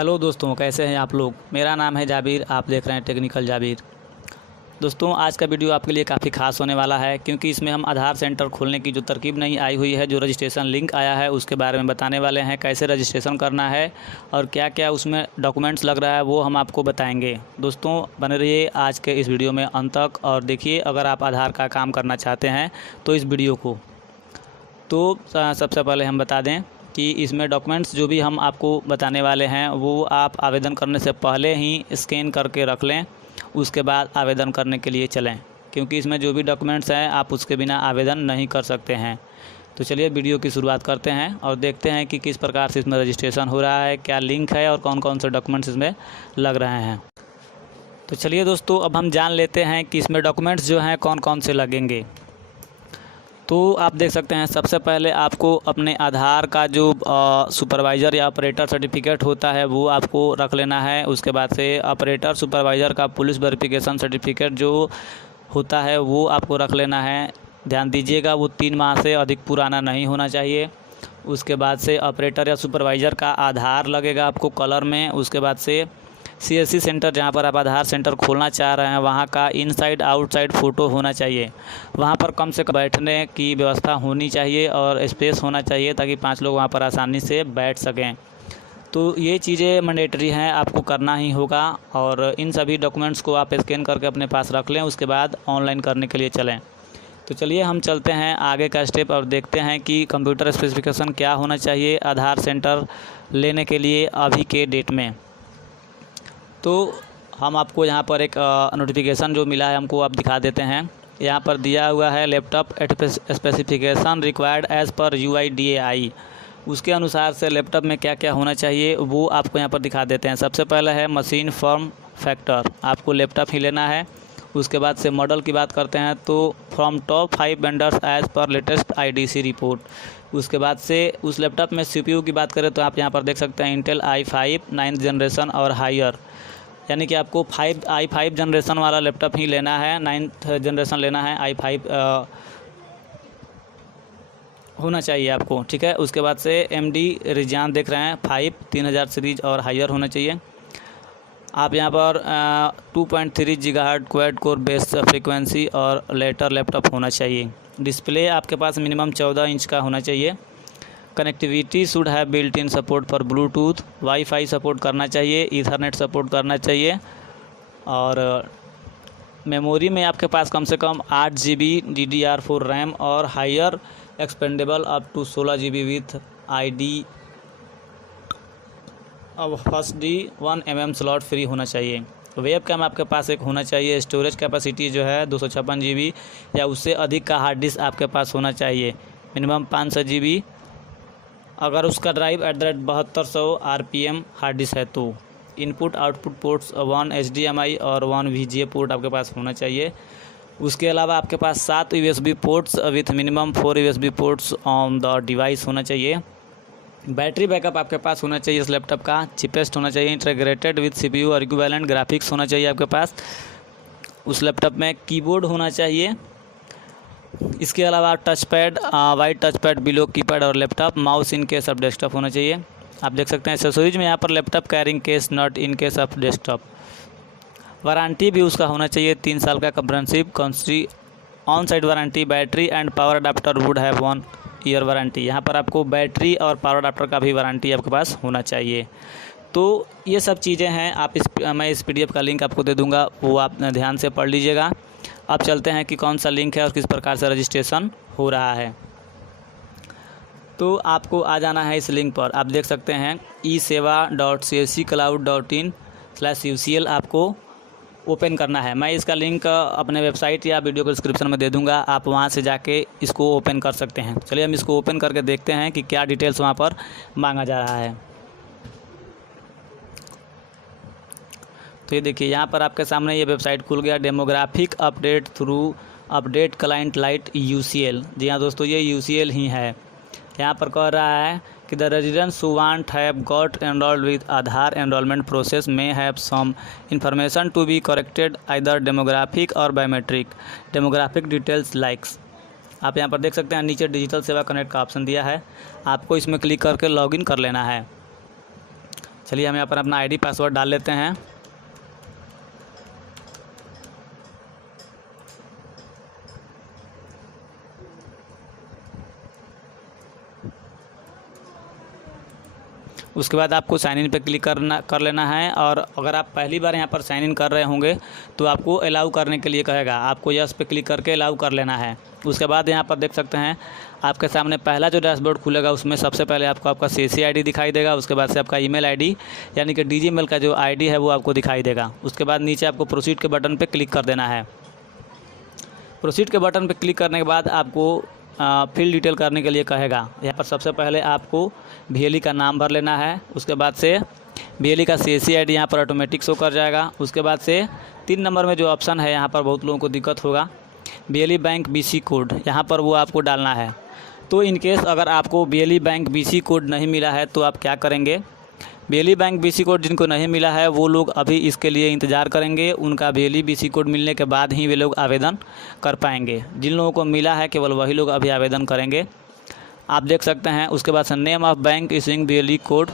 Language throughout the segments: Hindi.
हेलो दोस्तों, कैसे हैं आप लोग। मेरा नाम है जाबिर, आप देख रहे हैं टेक्निकल जाबिर। दोस्तों, आज का वीडियो आपके लिए काफ़ी खास होने वाला है, क्योंकि इसमें हम आधार सेंटर खोलने की जो तरकीब नहीं आई हुई है, जो रजिस्ट्रेशन लिंक आया है उसके बारे में बताने वाले हैं। कैसे रजिस्ट्रेशन करना है और क्या क्या उसमें डॉक्यूमेंट्स लग रहा है वो हम आपको बताएंगे। दोस्तों, बने रहिए आज के इस वीडियो में अंत तक और देखिए। अगर आप आधार का काम करना चाहते हैं तो इस वीडियो को सबसे पहले हम बता दें कि इसमें डॉक्यूमेंट्स जो भी हम आपको बताने वाले हैं वो आप आवेदन करने से पहले ही स्कैन करके रख लें, उसके बाद आवेदन करने के लिए चलें, क्योंकि इसमें जो भी डॉक्यूमेंट्स हैं आप उसके बिना आवेदन नहीं कर सकते हैं। तो चलिए वीडियो की शुरुआत करते हैं और देखते हैं कि किस प्रकार से इसमें रजिस्ट्रेशन हो रहा है, क्या लिंक है और कौन कौन से डॉक्यूमेंट्स इसमें लग रहे हैं। तो चलिए दोस्तों, अब हम जान लेते हैं कि इसमें डॉक्यूमेंट्स जो हैं कौन कौन से लगेंगे। तो आप देख सकते हैं, सबसे पहले आपको अपने आधार का जो सुपरवाइज़र या ऑपरेटर सर्टिफिकेट होता है वो आपको रख लेना है। उसके बाद से ऑपरेटर सुपरवाइज़र का पुलिस वेरिफिकेशन सर्टिफिकेट जो होता है वो आपको रख लेना है। ध्यान दीजिएगा, वो 3 माह से अधिक पुराना नहीं होना चाहिए। उसके बाद से ऑपरेटर या सुपरवाइज़र का आधार लगेगा आपको कलर में। उसके बाद से CSC सेंटर, जहाँ पर आप आधार सेंटर खोलना चाह रहे हैं, वहाँ का इनसाइड आउटसाइड फ़ोटो होना चाहिए। वहाँ पर कम से कम बैठने की व्यवस्था होनी चाहिए और स्पेस होना चाहिए, ताकि 5 लोग वहाँ पर आसानी से बैठ सकें। तो ये चीज़ें मैंडेटरी हैं, आपको करना ही होगा। और इन सभी डॉक्यूमेंट्स को आप स्कैन करके अपने पास रख लें, उसके बाद ऑनलाइन करने के लिए चलें। तो चलिए हम चलते हैं आगे का स्टेप और देखते हैं कि कंप्यूटर स्पेसिफिकेशन क्या होना चाहिए आधार सेंटर लेने के लिए अभी के डेट में। तो हम आपको यहाँ पर एक नोटिफिकेशन जो मिला है हमको आप दिखा देते हैं। यहाँ पर दिया हुआ है laptop specification required as per UIDAI। उसके अनुसार से लैपटॉप में क्या क्या होना चाहिए वो आपको यहाँ पर दिखा देते हैं। सबसे पहले है मशीन फॉर्म फैक्टर, आपको लैपटॉप ही लेना है। उसके बाद से मॉडल की बात करते हैं तो from top 5 vendors as per latest IDC report. उसके बाद से उस लैपटॉप में CPU की बात करें तो आप यहाँ पर देख सकते हैं इंटेल i5 9th जनरेशन और हायर, यानी कि आपको i5 जनरेशन वाला लैपटॉप ही लेना है, 9th जनरेशन लेना है, i5 होना चाहिए आपको, ठीक है। उसके बाद से AMD Radeon देख रहे हैं 5 3000 सीरीज और हायर होना चाहिए। आप यहाँ पर 2.3 GHz quad core base frequency और लेटर लैपटॉप होना चाहिए। डिस्प्ले आपके पास मिनिमम 14 इंच का होना चाहिए। Connectivity should have built in support for Bluetooth, wifi support करना चाहिए, ईथरनेट सपोर्ट करना चाहिए। और मेमोरी में आपके पास कम से कम 8 GB DDR4 रैम और higher expandable up to 16 GB with ID अब first D 1 mm slot free होना चाहिए। वेब कैम आपके पास एक होना चाहिए। स्टोरेज कैपेसिटी जो है 256 GB या उससे अधिक का हार्ड डिस्क आपके पास होना चाहिए, मिनिमम 500 GB। अगर उसका ड्राइव @7200 RPM हार्ड डिस्क है तो इनपुट आउटपुट पोर्ट्स 1 HDMI और 1 VGA पोर्ट आपके पास होना चाहिए। उसके अलावा आपके पास 7 USB ports with minimum 4 USB ports on the device होना चाहिए। बैटरी बैकअप आपके पास होना चाहिए इस लैपटॉप का, चिपेस्ट होना चाहिए, इंटीग्रेटेड विथ CPU और इक्विवेलेंट ग्राफिक्स होना चाहिए आपके पास उस लैपटॉप में। कीबोर्ड होना चाहिए। इसके अलावा touch pad, white touch pad below keypad और laptop, mouse in case of desktop होना चाहिए। आप देख सकते हैं एक्सेसरीज में यहाँ पर laptop carrying case not in case of desktop. Warranty भी उसका होना चाहिए 3 साल का comprehensive country on side warranty. Battery and power adapter would have 1 year warranty. यहाँ पर आपको बैटरी और पावर अडाप्टर का भी वारंटी आपके पास होना चाहिए। तो ये सब चीज़ें हैं। मैं इस PDF का लिंक आपको दे दूँगा, वो आप ध्यान से पढ़ लीजिएगा। अब चलते हैं कि कौन सा लिंक है और किस प्रकार से रजिस्ट्रेशन हो रहा है। तो आपको आ जाना है इस लिंक पर। आप देख सकते हैं eseva.csccloud.in/UCL आपको ओपन करना है। मैं इसका लिंक अपने वेबसाइट या वीडियो को डिस्क्रिप्शन में दे दूंगा, आप वहां से जाके इसको ओपन कर सकते हैं। चलिए हम इसको ओपन करके देखते हैं कि क्या डिटेल्स वहां पर मांगा जा रहा है। तो ये देखिए, यहाँ पर आपके सामने ये वेबसाइट खुल गया, demographic update through update client light UCL। जी हाँ दोस्तों, ये UCL ही है। यहाँ पर कह रहा है कि the residents who want have got enrolled with Aadhaar enrolment process में have some information to be corrected either demographic और बायोमेट्रिक डेमोग्राफिक डिटेल्स लाइक्स। आप यहाँ पर देख सकते हैं नीचे डिजिटल सेवा कनेक्ट का ऑप्शन दिया है, आपको इसमें क्लिक करके लॉगिन कर लेना है। चलिए हम यहाँ पर अपना आईडी पासवर्ड डाल लेते हैं। उसके बाद आपको साइन इन पे क्लिक कर लेना है। और अगर आप पहली बार यहाँ पर साइन इन कर रहे होंगे तो आपको अलाउ करने के लिए कहेगा, आपको यस पे क्लिक करके अलाउ कर लेना है। उसके बाद यहाँ पर देख सकते हैं आपके सामने पहला जो डैशबोर्ड खुलेगा उसमें सबसे पहले आपको आपका CC ID दिखाई देगा। उसके बाद से आपका ईमेल ID यानी कि DigiMail का जो ID है वो आपको दिखाई देगा। उसके बाद नीचे आपको प्रोसीड के बटन पर क्लिक कर देना है। प्रोसीड के बटन पर क्लिक करने के बाद आपको फिल डिटेल करने के लिए कहेगा। यहाँ पर सबसे पहले आपको VLE का नाम भर लेना है। उसके बाद से VLE का CC ID यहाँ पर ऑटोमेटिक शो कर जाएगा। उसके बाद से 3 नंबर में जो ऑप्शन है, यहाँ पर बहुत लोगों को दिक्कत होगा, VLE बैंक BC कोड, यहाँ पर वो आपको डालना है। तो इनकेस अगर आपको VLE बैंक BC कोड नहीं मिला है तो आप क्या करेंगे, VLE बैंक BC कोड जिनको नहीं मिला है वो लोग अभी इसके लिए इंतज़ार करेंगे। उनका VLE BC कोड मिलने के बाद ही वे लोग आवेदन कर पाएंगे। जिन लोगों को मिला है केवल वही लोग अभी आवेदन करेंगे। आप देख सकते हैं। उसके बाद से name of bank issuing VLE code,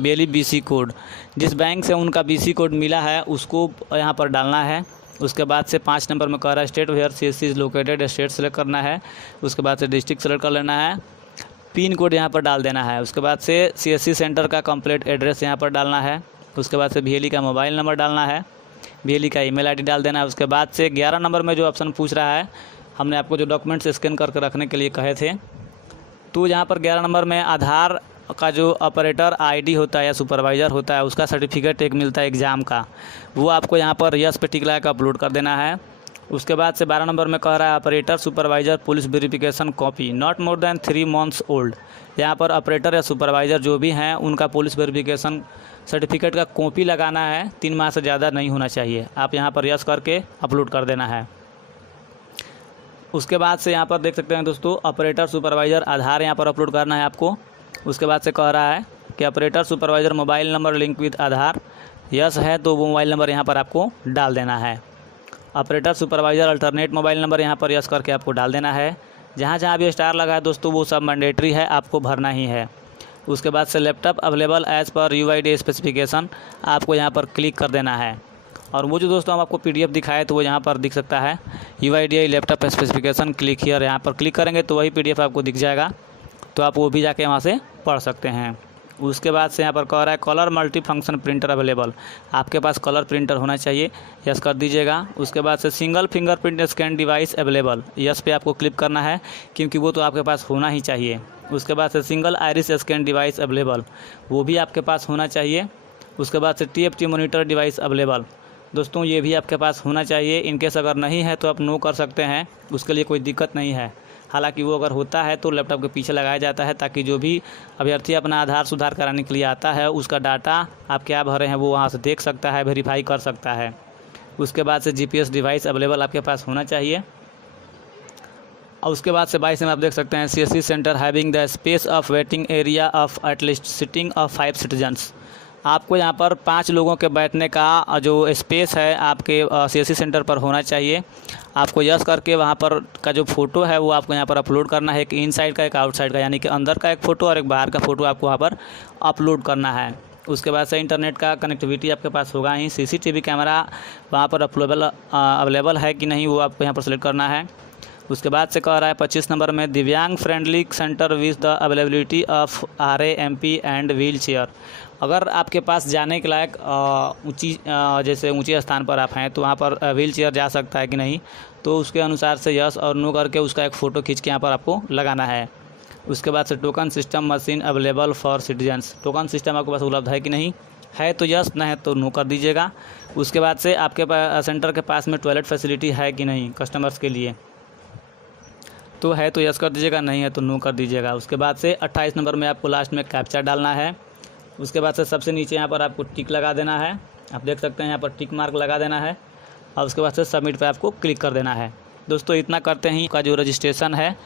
VLE BC code, जिस बैंक से उनका BC कोड मिला है उसको यहाँ पर डालना है। उसके बाद से 5 नंबर में कह रहा है state where CSC is located, state select करना है। उसके बाद से डिस्ट्रिक्ट सेलेक्ट कर लेना है। पिन कोड यहाँ पर डाल देना है। उसके बाद से CSC सेंटर का कंप्लीट एड्रेस यहाँ पर डालना है। उसके बाद से VLE का मोबाइल नंबर डालना है। VLE का ईमेल ID डाल देना है। उसके बाद से 11 नंबर में जो ऑप्शन पूछ रहा है, हमने आपको जो डॉक्यूमेंट्स स्कैन करके रखने के लिए कहे थे, तो यहाँ पर 11 नंबर में आधार का जो ऑपरेटर ID होता है या सुपरवाइज़र होता है उसका सर्टिफिकेट एक मिलता है एग्ज़ाम का, वो आपको यहाँ पर यस पे टिक लगा कर अपलोड कर देना है। उसके बाद से 12 नंबर में कह रहा है operator supervisor police verification copy not more than 3 months old. यहाँ पर ऑपरेटर या सुपरवाइज़र जो भी हैं उनका पुलिस वेरिफिकेशन सर्टिफिकेट का कॉपी लगाना है, 3 माह से ज़्यादा नहीं होना चाहिए। आप यहाँ पर यस करके अपलोड कर देना है। उसके बाद से यहाँ पर देख सकते हैं दोस्तों, ऑपरेटर सुपरवाइज़र आधार यहाँ पर अपलोड करना है आपको। उसके बाद से कह रहा है कि operator supervisor mobile number link with Aadhaar, yes है तो वो मोबाइल नंबर यहाँ पर आपको डाल देना है। Operator supervisor alternate mobile number यहाँ पर यस करके आपको डाल देना है। जहाँ जहाँ भी स्टार लगा है दोस्तों वो सब मैंडेटरी है, आपको भरना ही है। उसके बाद से laptop available as per UID specification, आपको यहाँ पर क्लिक कर देना है। और वो जो दोस्तों हम आपको PDF दिखाए तो वो यहाँ पर दिख सकता है UID laptop specification, click here, यहाँ पर क्लिक करेंगे तो वही PDF आपको दिख जाएगा, तो आप वो भी जाके वहाँ से पढ़ सकते हैं। उसके बाद से यहाँ पर कह रहा है colour multi function printer available, आपके पास कलर प्रिंटर होना चाहिए, यस कर दीजिएगा। उसके बाद से single fingerprint scan device available, yes पे आपको क्लिक करना है क्योंकि वो तो आपके पास होना ही चाहिए। उसके बाद से single iris scan device available, वो भी आपके पास होना चाहिए। उसके बाद से TFT मॉनिटर डिवाइस अवेलेबल, दोस्तों ये भी आपके पास होना चाहिए। इनकेस अगर नहीं है तो आप नो कर सकते हैं, उसके लिए कोई दिक्कत नहीं है। हालांकि वो अगर होता है तो लैपटॉप के पीछे लगाया जाता है ताकि जो भी अभ्यर्थी अपना आधार सुधार कराने के लिए आता है उसका डाटा आप क्या भरे हैं वो वहाँ से देख सकता है, वेरीफाई कर सकता है। उसके बाद से GPS डिवाइस अवेलेबल आपके पास होना चाहिए। और उसके बाद से 22 में आप देख सकते हैं CSC centre having the space of waiting area of at least sitting of 5 citizens, आपको यहाँ पर 5 लोगों के बैठने का जो स्पेस है आपके CSC सेंटर पर होना चाहिए। आपको यस करके वहाँ पर का जो फ़ोटो है वो आपको यहाँ पर अपलोड करना है, एक इनसाइड का एक आउटसाइड का, यानी कि अंदर का एक फ़ोटो और एक बाहर का फ़ोटो आपको वहाँ पर अपलोड करना है। उसके बाद से इंटरनेट का कनेक्टिविटी आपके पास होगा ही, CCTV कैमरा वहाँ पर अवेलेबल है कि नहीं वो आपको यहाँ पर सेलेक्ट करना है। उसके बाद से कह रहा है 25 नंबर में दिव्यांग friendly centre with the availability of RA MP and wheel chair, अगर आपके पास जाने के लायक जैसे ऊंचे स्थान पर आप हैं तो वहाँ पर व्हील चेयर जा सकता है कि नहीं, तो उसके अनुसार से यस और नो करके उसका एक फ़ोटो खींच के यहाँ पर आपको लगाना है। उसके बाद से token system machine available for citizens, token system आपके पास उपलब्ध है कि नहीं, है तो यस, ना है तो नो कर दीजिएगा। उसके बाद से आपके पास सेंटर के पास में टॉयलेट फैसिलिटी है कि नहीं कस्टमर्स के लिए, तो है तो यस कर दीजिएगा, नहीं है तो नो कर दीजिएगा। उसके बाद से 28 नंबर में आपको लास्ट में कैप्चा डालना है। उसके बाद से सबसे नीचे यहाँ पर आपको टिक लगा देना है, आप देख सकते हैं यहाँ पर टिक मार्क लगा देना है। और उसके बाद से सबमिट पे आपको क्लिक कर देना है। दोस्तों इतना करते ही का जो रजिस्ट्रेशन है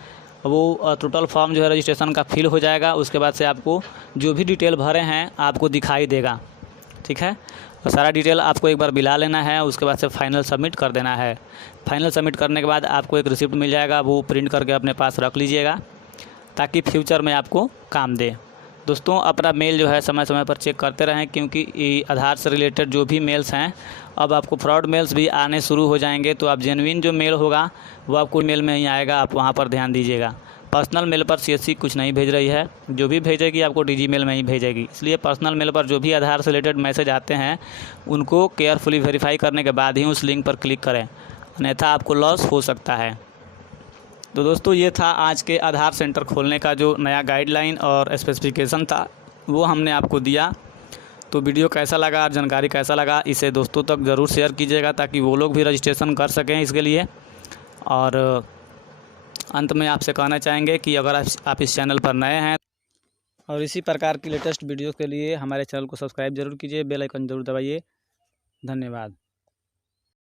वो टोटल फॉर्म जो है रजिस्ट्रेशन का फिल हो जाएगा। उसके बाद से आपको जो भी डिटेल भरे हैं आपको दिखाई देगा, ठीक है। तो सारा डिटेल आपको एक बार मिला लेना है। उसके बाद से फाइनल सबमिट कर देना है। फाइनल सबमिट करने के बाद आपको एक रिसिप्ट मिल जाएगा, वो प्रिंट करके अपने पास रख लीजिएगा ताकि फ्यूचर में आपको काम दे। दोस्तों अपना मेल जो है समय समय पर चेक करते रहें, क्योंकि आधार से रिलेटेड जो भी मेल्स हैं अब आपको फ्रॉड मेल्स भी आने शुरू हो जाएंगे। तो आप जेन्युइन जो मेल होगा वो आपको मेल में ही आएगा, आप वहाँ पर ध्यान दीजिएगा। पर्सनल मेल पर CSC कुछ नहीं भेज रही है, जो भी भेजेगी आपको DG मेल में ही भेजेगी। इसलिए पर्सनल मेल पर जो भी आधार से रिलेटेड मैसेज आते हैं उनको केयरफुली वेरीफाई करने के बाद ही उस लिंक पर क्लिक करें, अन्यथा आपको लॉस हो सकता है। तो दोस्तों ये था आज के आधार सेंटर खोलने का जो नया गाइडलाइन और स्पेसिफिकेशन था वो हमने आपको दिया। तो वीडियो कैसा लगा और जानकारी कैसा लगा इसे दोस्तों तक ज़रूर शेयर कीजिएगा, ताकि वो लोग भी रजिस्ट्रेशन कर सकें इसके लिए। और अंत में आपसे कहना चाहेंगे कि अगर आप इस चैनल पर नए हैं और इसी प्रकार की लेटेस्ट वीडियो के लिए हमारे चैनल को सब्सक्राइब जरूर कीजिए, बेल आइकन जरूर दबाइए। धन्यवाद।